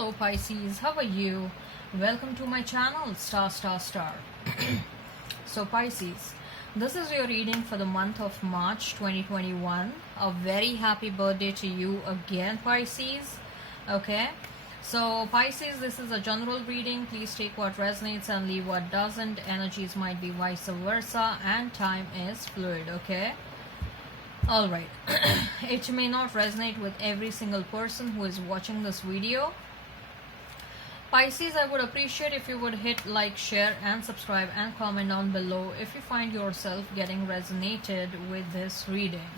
Hello Pisces, how are you? Welcome to my channel Star Star Star. So Pisces, this is your reading for the month of March 2021. A very happy birthday to you again, Pisces. Okay, so Pisces, this is a general reading. Please take what resonates and leave what doesn't. Energies might be vice versa and time is fluid. Okay, alright. It may not resonate with every single person who is watching this video. Pisces, I would appreciate if you would hit like, share and subscribe and comment down below if you find yourself getting resonated with this reading.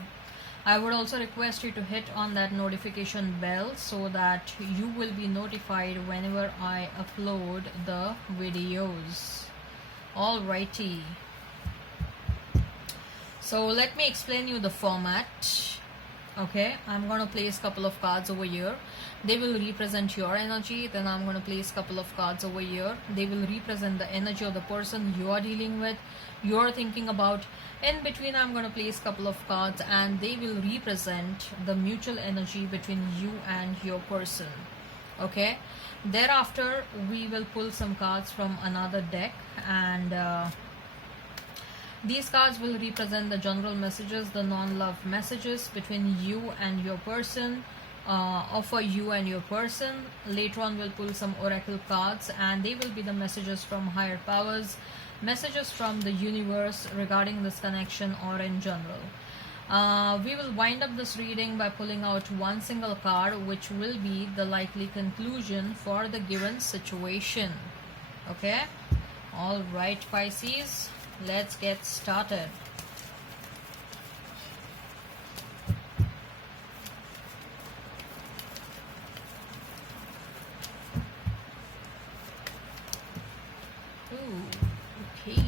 I would also request you to hit on that notification bell so that you will be notified whenever I upload the videos. Alrighty. So let me explain you the format. Okay, I'm going to place a couple of cards over here. They will represent your energy. Then I'm going to place a couple of cards over here. They will represent the energy of the person you are dealing with, you're thinking about. In between, I'm going to place a couple of cards and they will represent the mutual energy between you and your person. Okay, thereafter we will pull some cards from another deck, and these cards will represent the general messages, the non-love messages between you and your person, or for you and your person. Later on, we'll pull some oracle cards, and they will be the messages from higher powers, messages from the universe regarding this connection or in general. We will wind up this reading by pulling out one single card, which will be the likely conclusion for the given situation. Okay? All right, Pisces. Let's get started. Ooh, okay.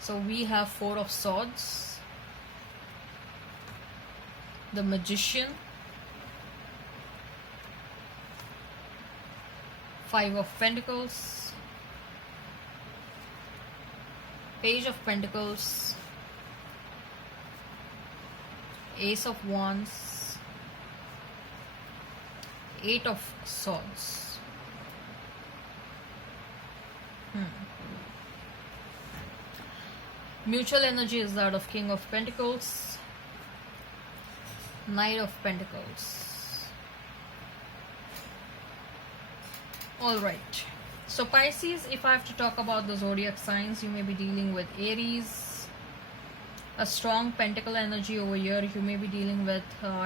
So we have Four of Swords, the Magician, Five of Pentacles, Page of Pentacles, Ace of Wands, Eight of Swords. Mutual energy is that of King of Pentacles, Knight of Pentacles. Alright, so Pisces, if I have to talk about the zodiac signs, you may be dealing with Aries, a strong pentacle energy over here. You may be dealing with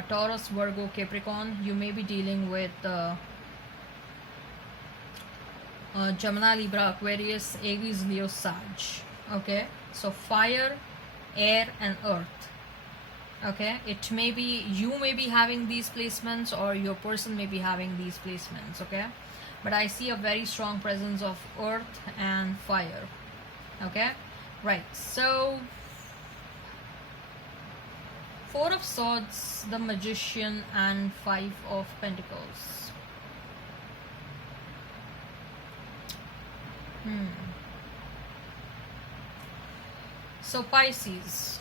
Taurus, Virgo, Capricorn. You may be dealing with Gemini, Libra, Aquarius, Aries, Leo, Sag. Okay, so fire, air and earth. Okay, it may be you may be having these placements or your person may be having these placements. Okay, but I see a very strong presence of earth and fire. Okay, right, so Four of Swords, the Magician and Five of Pentacles. So Pisces,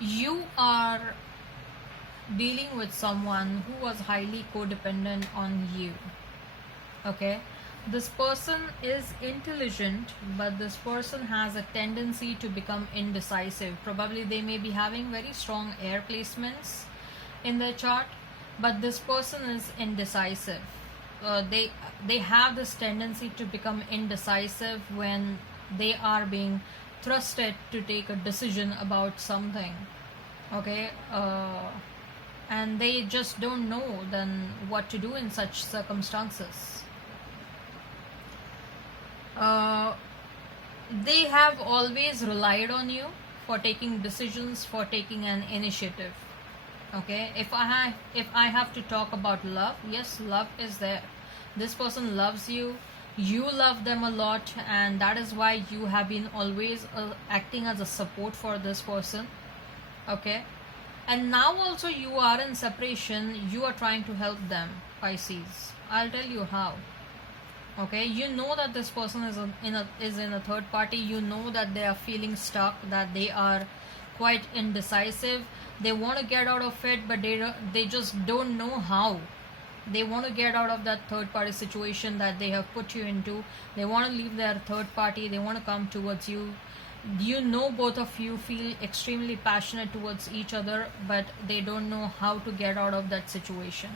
you are dealing with someone who was highly codependent on you. Okay, this person is intelligent, but this person has a tendency to become indecisive. Probably they may be having very strong air placements in their chart, but this person is indecisive. They have this tendency to become indecisive when they are being thrusted to take a decision about something. Okay, and they just don't know then what to do in such circumstances. They have always relied on you for taking decisions, for taking an initiative. Okay, if I have to talk about love, yes, love is there. This person loves you, you love them a lot, and that is why you have been always acting as a support for this person. Okay, And now also you are in separation, you are trying to help them, Pisces. I'll tell you how. Okay, you know that this person is in a third party. You know that they are feeling stuck, that they are quite indecisive. They want to get out of it, but they just don't know how. They want to get out of that third party situation that they have put you into. They want to leave their third party. They want to come towards you. You know, both of you feel extremely passionate towards each other, but they don't know how to get out of that situation.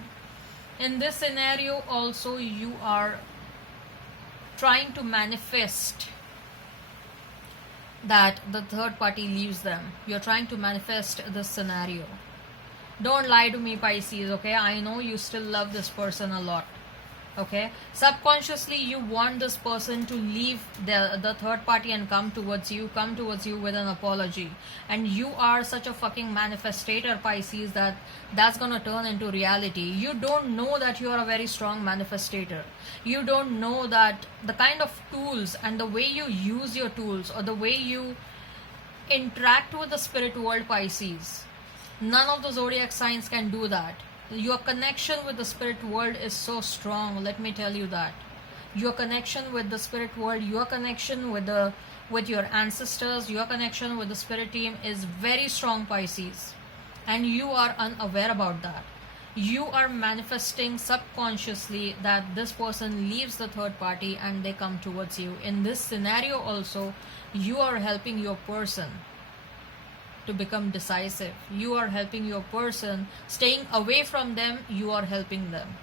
In this scenario also, you are trying to manifest that the third party leaves them. You're trying to manifest this scenario. Don't lie to me, Pisces, okay? I know you still love this person a lot. Okay, subconsciously you want this person to leave the third party and come towards you with an apology. And you are such a fucking manifestator, Pisces, that's gonna turn into reality. You don't know that you are a very strong manifestator. You don't know that the kind of tools and the way you use your tools, or the way you interact with the spirit world, Pisces, none of the zodiac signs can do that. Your connection with the spirit world is so strong, let me tell you that. Your connection with the spirit world, your connection with your ancestors, your connection with the spirit team is very strong, Pisces. And you are unaware about that. You are manifesting subconsciously that this person leaves the third party and they come towards you. In this scenario also, you are helping your person to become decisive. You are helping your person. Staying away from them, you are helping them.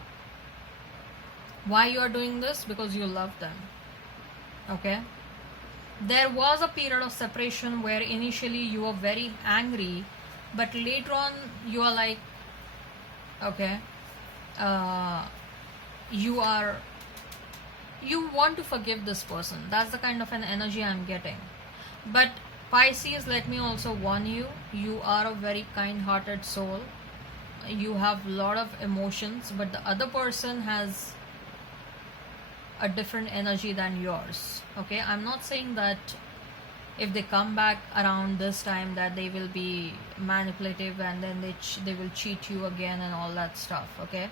Why you are doing this? Because you love them. Okay? There was a period of separation where initially you were very angry, but later on you are like, okay, you want to forgive this person. That's the kind of an energy I'm getting. But Pisces, let me also warn you, you are a very kind-hearted soul. You have a lot of emotions, but the other person has a different energy than yours. Okay, I'm not saying that if they come back around this time that they will be manipulative and then they will cheat you again and all that stuff. Okay,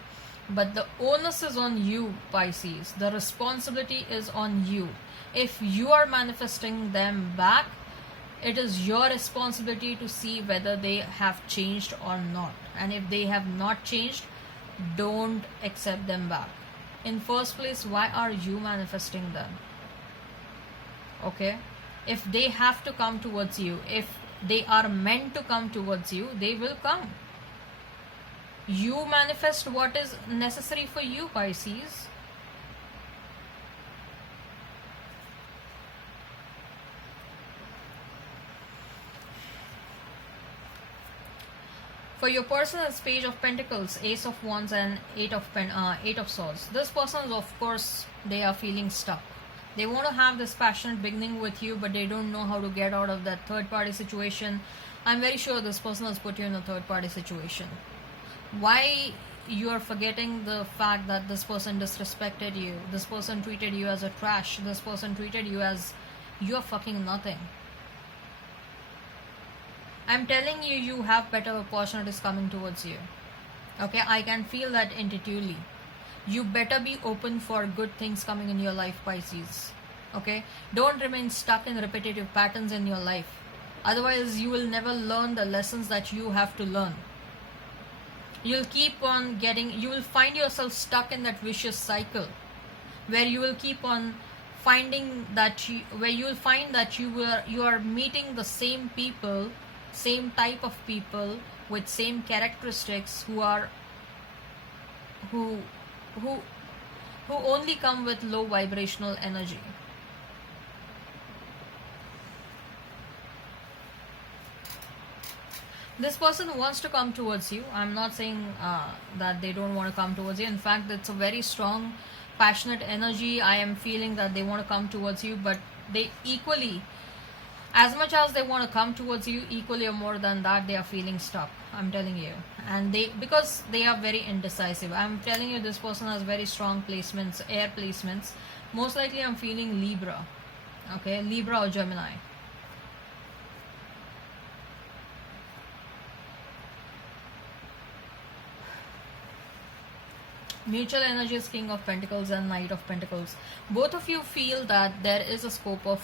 but the onus is on you, Pisces. The responsibility is on you. If you are manifesting them back, it is your responsibility to see whether they have changed or not. And if they have not changed, don't accept them back. In first place, why are you manifesting them? Okay, if they have to come towards you, if they are meant to come towards you, they will come. You manifest what is necessary for you, Pisces. For your person, it's Page of Pentacles, Ace of Wands, and Eight of Swords. This person, of course, they are feeling stuck. They want to have this passionate beginning with you, but they don't know how to get out of that third-party situation. I'm very sure this person has put you in a third-party situation. Why you are forgetting the fact that this person disrespected you, this person treated you as a trash, this person treated you as you're fucking nothing. I'm telling you, you have better opportunities coming towards you. Okay, I can feel that intuitively. You better be open for good things coming in your life, Pisces. Okay, don't remain stuck in repetitive patterns in your life. Otherwise, you will never learn the lessons that you have to learn. You'll keep on you will find yourself stuck in that vicious cycle where you will keep on finding that you are meeting the same people, same type of people with same characteristics who only come with low vibrational energy. This person wants to come towards you. I'm not saying that they don't want to come towards you. In fact, it's a very strong, passionate energy. I am feeling that they want to come towards you, but they equally, as much as they want to come towards you, equally or more than that, they are feeling stuck. I'm telling you. And because they are very indecisive. I'm telling you, this person has very strong placements, air placements. Most likely I'm feeling Libra. Okay, Libra or Gemini. Mutual energy is King of Pentacles and Knight of Pentacles. Both of you feel that there is a scope of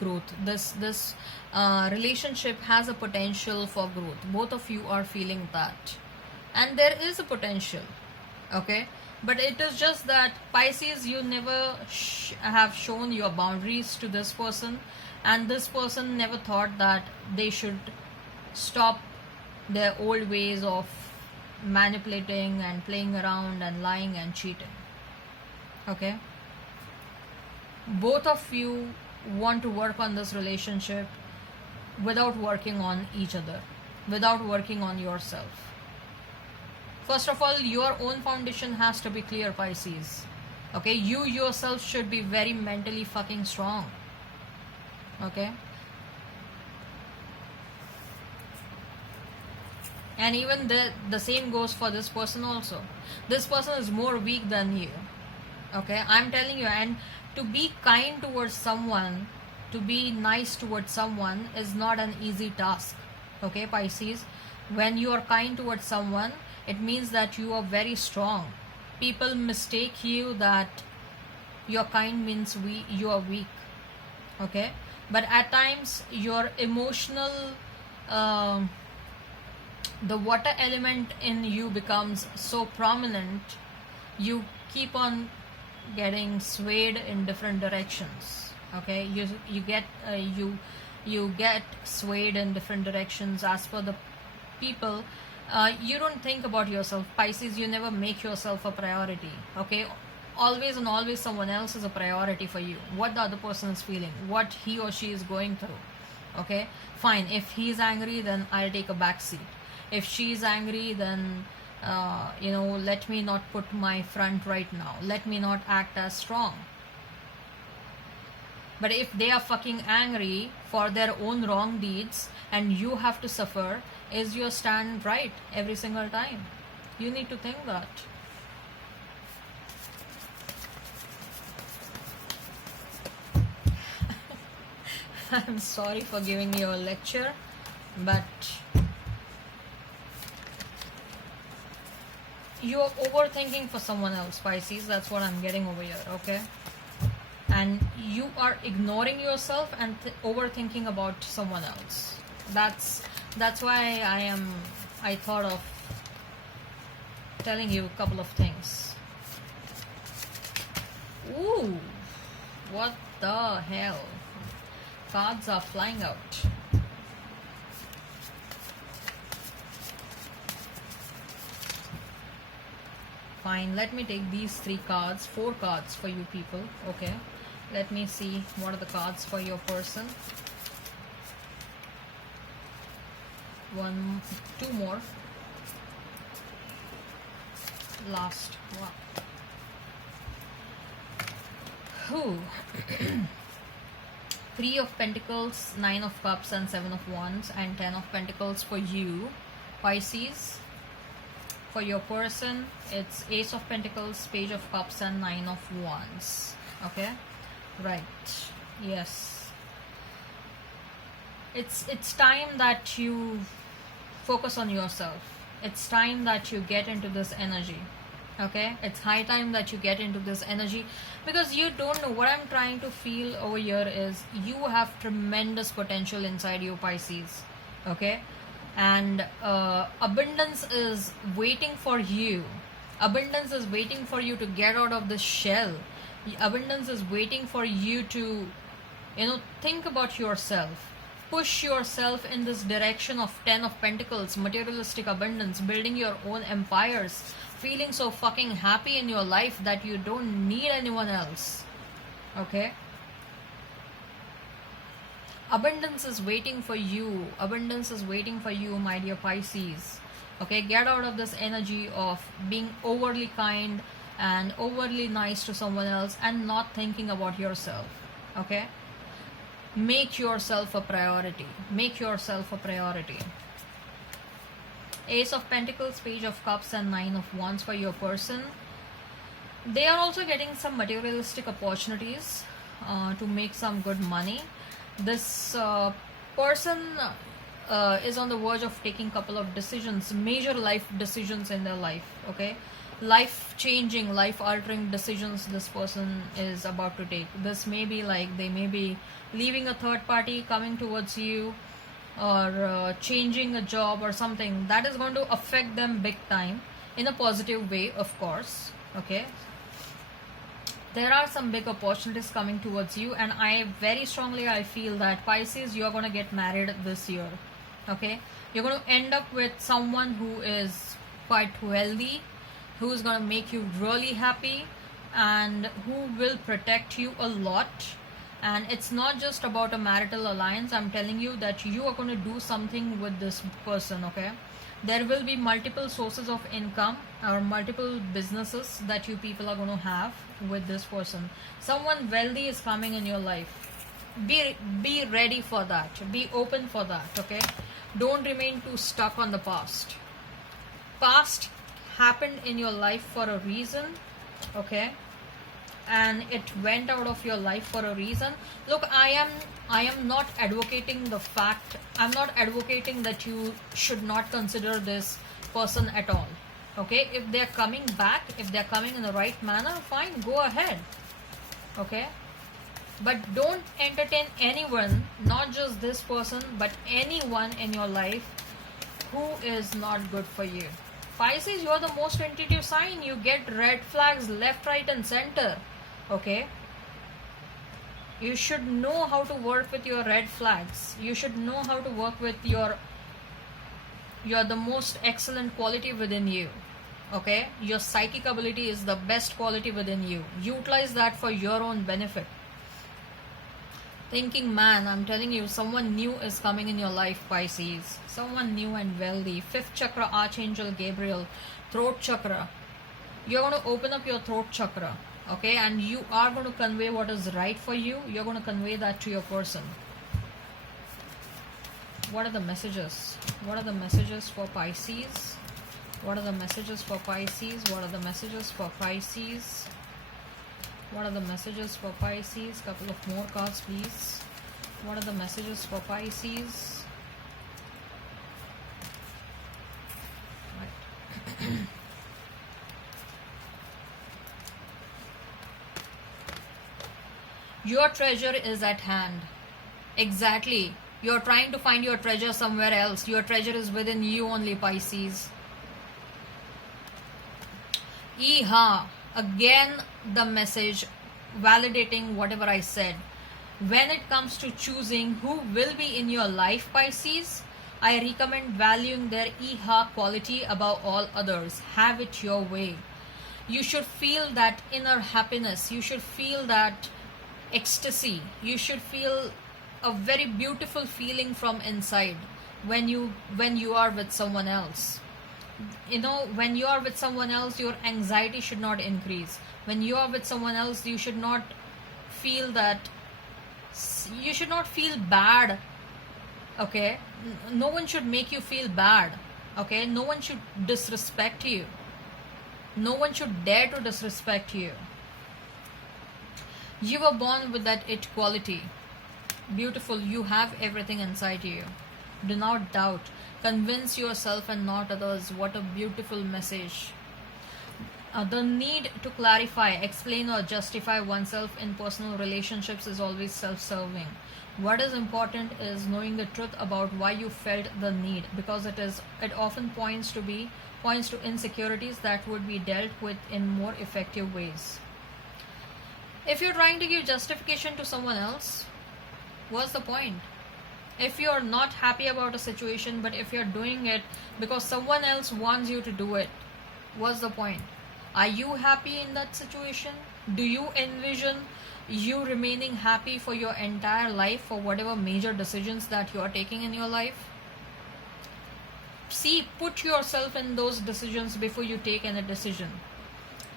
growth. This relationship has a potential for growth. Both of you are feeling that, and there is a potential. Okay, but it is just that Pisces, you never have shown your boundaries to this person, and this person never thought that they should stop their old ways of manipulating and playing around and lying and cheating. Okay, both of you want to work on this relationship without working on each other, without working on yourself. First of all, your own foundation has to be clear, Pisces. Okay, you yourself should be very mentally fucking strong. Okay, and even the same goes for this person also. This person is more weak than you. Okay, I'm telling you. And to be kind towards someone, to be nice towards someone is not an easy task. Okay, Pisces, when you are kind towards someone, it means that you are very strong. People mistake you that you're kind means you are weak. Okay, but at times your emotional the water element in you becomes so prominent, you keep on getting swayed in different directions. Okay, you get you get swayed in different directions as per the people. You don't think about yourself, Pisces. You never make yourself a priority. Okay, always and always someone else is a priority for you. What the other person is feeling, what he or she is going through. Okay, fine, if he's angry, then I'll take a back seat. If she's angry, then let me not put my front right now, let me not act as strong. But if they are fucking angry for their own wrong deeds and you have to suffer, is your stand right every single time? You need to think that. I'm sorry for giving you a lecture, but you are overthinking for someone else, Pisces. That's what I'm getting over here. Okay, and you are ignoring yourself and overthinking about someone else. That's why I thought of telling you a couple of things. Ooh, what the hell? Cards are flying out. Fine, let me take these 3 cards, 4 cards for you people. Okay, let me see what are the cards for your person. 1, 2 more. Last one. Who? 3 of Pentacles, 9 of Cups and 7 of Wands, and 10 of Pentacles for you, Pisces. For your person, it's Ace of Pentacles, Page of Cups and 9 of Wands. Okay, right, yes. It's time that you focus on yourself. It's time that you get into this energy. Okay, it's high time that you get into this energy, because you don't know. What I'm trying to feel over here is you have tremendous potential inside you, Pisces. Okay, and abundance is waiting for you. Abundance is waiting for you to get out of this shell. Abundance is waiting for you to think about yourself. Push yourself in this direction of 10 of Pentacles, materialistic abundance, building your own empires, feeling so fucking happy in your life that you don't need anyone else. Okay, abundance is waiting for you. Abundance is waiting for you, my dear Pisces. Okay, get out of this energy of being overly kind and overly nice to someone else and not thinking about yourself. Okay, make yourself a priority. Make yourself a priority. Ace of Pentacles, Page of Cups and 9 of Wands for your person. They are also getting some materialistic opportunities to make some good money. This person is on the verge of taking a couple of decisions, major life decisions in their life. Okay, life changing, life altering decisions this person is about to take. This may be like they may be leaving a third party, coming towards you, or changing a job or something that is going to affect them big time in a positive way, of course. Okay, there are some big opportunities coming towards you, and I feel that Pisces, you are going to get married this year. Okay, you're going to end up with someone who is quite wealthy, who is going to make you really happy, and who will protect you a lot. And it's not just about a marital alliance. I'm telling you that you are going to do something with this person. Okay, there will be multiple sources of income or multiple businesses that you people are going to have with this person. Someone wealthy is coming in your life. Be ready for that. Be open for that. Okay, don't remain too stuck on the past. Past happened in your life for a reason. Okay, and it went out of your life for a reason. Look, I am not advocating the fact, I'm not advocating that you should not consider this person at all. Okay, if they're coming back, if they're coming in the right manner, fine, go ahead. Okay, but don't entertain anyone, not just this person, but anyone in your life who is not good for you. Pisces, you are the most intuitive sign. You get red flags left, right and center. Okay, you should know how to work with your red flags. You should know how to work with you're the most excellent quality within you. Okay, your psychic ability is the best quality within you. Utilize that for your own benefit. Thinking man, I'm telling you, someone new is coming in your life, Pisces. Someone new and wealthy. 5th chakra, Archangel Gabriel. Throat chakra. You're going to open up your throat chakra. Okay, and you are going to convey what is right for you. You're going to convey that to your person. What are the messages? What are the messages for Pisces? What are the messages for Pisces? What are the messages for Pisces? What are the messages for Pisces? Couple of more cards, please. What are the messages for Pisces? Right. Your treasure is at hand. Exactly. You're trying to find your treasure somewhere else. Your treasure is within you only, Pisces. Yeehaw. Again, the message validating whatever I said. When it comes to choosing who will be in your life, Pisces, I recommend valuing their Iha quality above all others. Have it your way. You should feel that inner happiness. You should feel that ecstasy. You should feel a very beautiful feeling from inside when you are with someone else. You know, when you are with someone else, your anxiety should not increase. When you are with someone else, you should not feel that, you should not feel bad. Okay, no one should make you feel bad. Okay, no one should disrespect you. No one should dare to disrespect you. You were born with that it quality. Beautiful. You have everything inside you. Do not doubt. Convince yourself and not others. What a beautiful message. The need to clarify, explain or justify oneself in personal relationships is always self-serving. What is important is knowing the truth about why you felt the need, because it often points to insecurities that would be dealt with in more effective ways. If you're trying to give justification to someone else, what's the point? If you're not happy about a situation, but if you're doing it because someone else wants you to do it, what's the point? Are you happy in that situation? Do you envision you remaining happy for your entire life for whatever major decisions that you are taking in your life? See, put yourself in those decisions before you take any decision.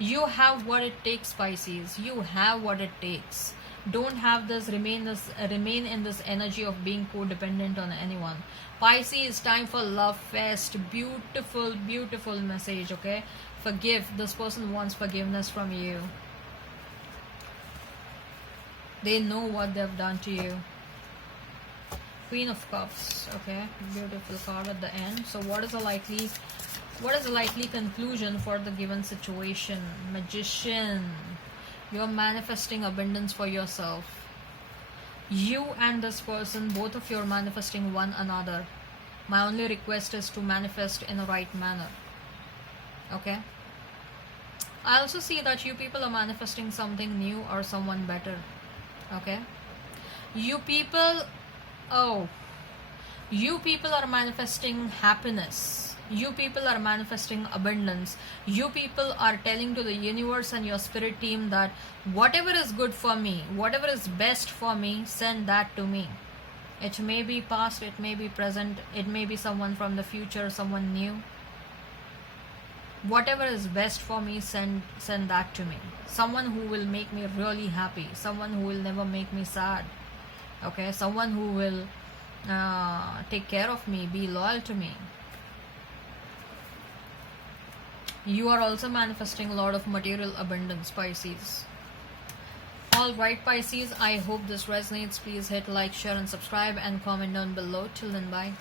You have what it takes, Pisces. You have what it takes. Don't have this remain in this energy of being codependent on anyone. Pisces, time for love fest. Beautiful, beautiful message. Okay, forgive. This person wants forgiveness from you. They know what they've done to you. Queen of Cups. Okay, beautiful card at the end. So what is the likely What is the likely conclusion for the given situation? Magician. You are manifesting abundance for yourself. You and this person, both of you are manifesting one another. My only request is to manifest in a right manner. Okay? I also see that you people are manifesting something new or someone better. Okay? You people are manifesting happiness. You people are manifesting abundance. You people are telling to the universe and your spirit team that whatever is good for me, whatever is best for me, send that to me. It may be past, it may be present, it may be someone from the future, someone new. Whatever is best for me, send that to me. Someone who will make me really happy, someone who will never make me sad. Okay, someone who will take care of me, be loyal to me. You are also manifesting a lot of material abundance, Pisces. Alright, Pisces, I hope this resonates. Please hit like, share and subscribe and comment down below. Till then, bye.